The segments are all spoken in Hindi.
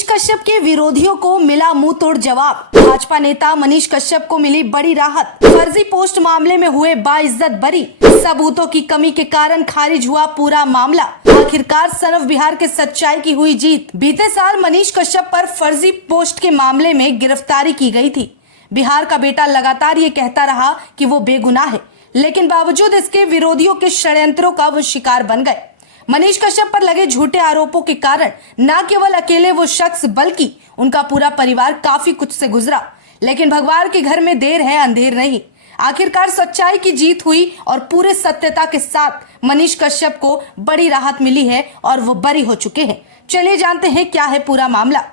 मनीष कश्यप के विरोधियों को मिला मुंह तोड़ जवाब। भाजपा नेता मनीष कश्यप को मिली बड़ी राहत। फर्जी पोस्ट मामले में हुए बाइज्जत बरी। सबूतों की कमी के कारण खारिज हुआ पूरा मामला। आखिरकार सन ऑफ बिहार के सच्चाई की हुई जीत। बीते साल मनीष कश्यप पर फर्जी पोस्ट के मामले में गिरफ्तारी की गई थी। बिहार का बेटा लगातार ये कहता रहा कि वो बेगुनाह है, लेकिन बावजूद इसके विरोधियों के षड्यंत्रों का वो शिकार बन गए। मनीष कश्यप पर लगे झूठे आरोपों के कारण न केवल अकेले वो शख्स बल्कि उनका पूरा परिवार काफी कुछ से गुजरा। लेकिन भगवान के घर में देर है अंधेर नहीं। आखिरकार सच्चाई की जीत हुई और पूरे सत्यता के साथ मनीष कश्यप को बड़ी राहत मिली है और वो बरी हो चुके हैं। चलिए जानते हैं क्या है पूरा मामला।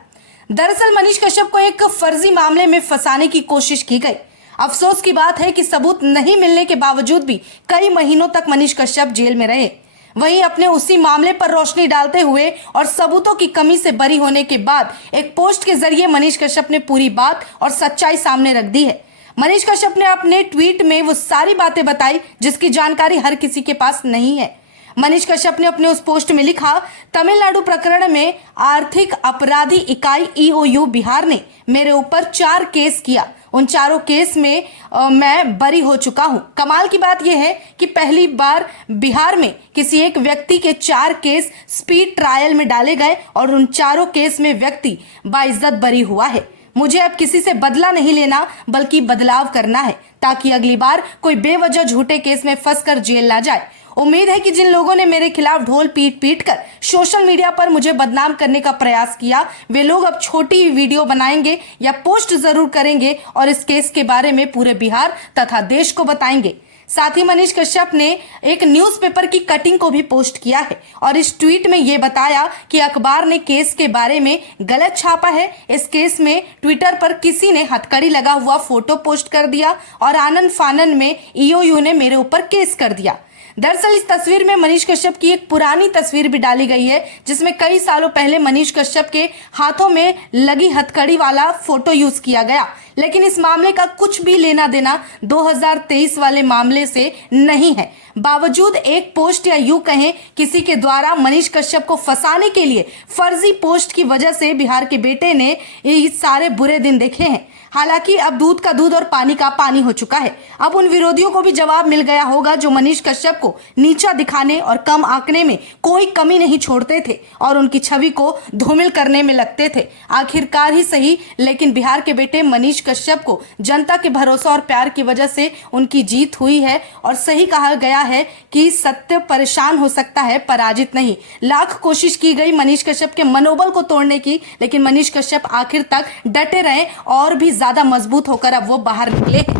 दरअसल मनीष कश्यप को एक फर्जी मामले में फंसाने की कोशिश की गई। अफसोस की बात है कि सबूत नहीं मिलने के बावजूद भी कई महीनों तक मनीष कश्यप जेल में रहे। वहीं अपने उसी मामले पर रोशनी डालते हुए और सबूतों की कमी से बरी होने के बाद एक पोस्ट के जरिए मनीष कश्यप ने पूरी बात और सच्चाई सामने रख दी है। मनीष कश्यप ने अपने ट्वीट में वो सारी बातें बताई जिसकी जानकारी हर किसी के पास नहीं है। मनीष कश्यप ने अपने उस पोस्ट में लिखा, तमिलनाडु प्रकरण में आर्थिक अपराधी इकाई ईओयू बिहार ने मेरे ऊपर 4 केस किया। उन चारों केस में मैं बरी हो चुका हूं। कमाल की बात यह है कि पहली बार बिहार में किसी एक व्यक्ति के 4 केस स्पीड ट्रायल में डाले गए और उन चारों केस में व्यक्ति बाइज्जत बरी हुआ है। मुझे अब किसी से बदला नहीं लेना बल्कि बदलाव करना है ताकि अगली बार कोई बेवजह झूठे केस में फंसकर जेल ना जाए। उम्मीद है कि जिन लोगों ने मेरे खिलाफ ढोल पीट पीट कर सोशल मीडिया पर मुझे बदनाम करने का प्रयास किया, वे लोग अब छोटी वीडियो बनाएंगे या पोस्ट जरूर करेंगे और इस केस के बारे में पूरे बिहार तथा देश को बताएंगे। साथ ही मनीष कश्यप ने एक न्यूज़पेपर की कटिंग को भी पोस्ट किया है और इस ट्वीट में ये बताया कि अखबार ने केस के बारे में गलत छापा है। इस केस में ट्विटर पर किसी ने हथकड़ी लगा हुआ फोटो पोस्ट कर दिया और आनन फानन में ईओयू ने मेरे ऊपर केस कर दिया। दरअसल इस तस्वीर में मनीष कश्यप की एक पुरानी तस्वीर भी डाली गई है जिसमें कई सालों पहले मनीष कश्यप के हाथों में लगी हथकड़ी वाला फोटो यूज किया गया। लेकिन इस मामले का कुछ भी लेना देना 2023 वाले मामले से नहीं है। बावजूद एक पोस्ट या यूं कहें किसी के द्वारा मनीष कश्यप को फंसाने के लिए फर्जी पोस्ट की वजह से बिहार के बेटे ने ये सारे बुरे दिन देखे हैं। हालांकि अब दूध का दूध और पानी का पानी हो चुका है। अब उन विरोधियों को भी जवाब मिल गया होगा जो मनीष कश्यप को नीचा दिखाने और कम आंकने में कोई कमी नहीं छोड़ते थे और उनकी छवि को धूमिल करने में लगते थे। आखिरकार ही सही, लेकिन बिहार के बेटे मनीष कश्यप को जनता के भरोसा और प्यार की वजह से उनकी जीत हुई है। और सही कहा गया है कि सत्य परेशान हो सकता है, पराजित नहीं। लाख कोशिश की गई मनीष कश्यप के मनोबल को तोड़ने की, लेकिन मनीष कश्यप आखिर तक डटे रहे और भी ज्यादा मजबूत होकर अब वो बाहर निकले हैं।